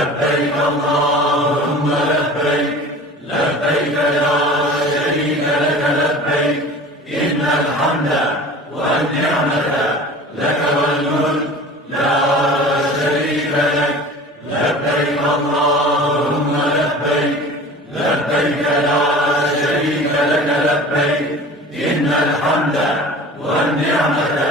لبيك اللهم لبيك لبيك لا شريك لك لبيك إن الحمد والنعمة لك والملك لا شريك لك لبيك اللهم لبيك لبيك لا شريك لك لبيك إن الحمد والنعمة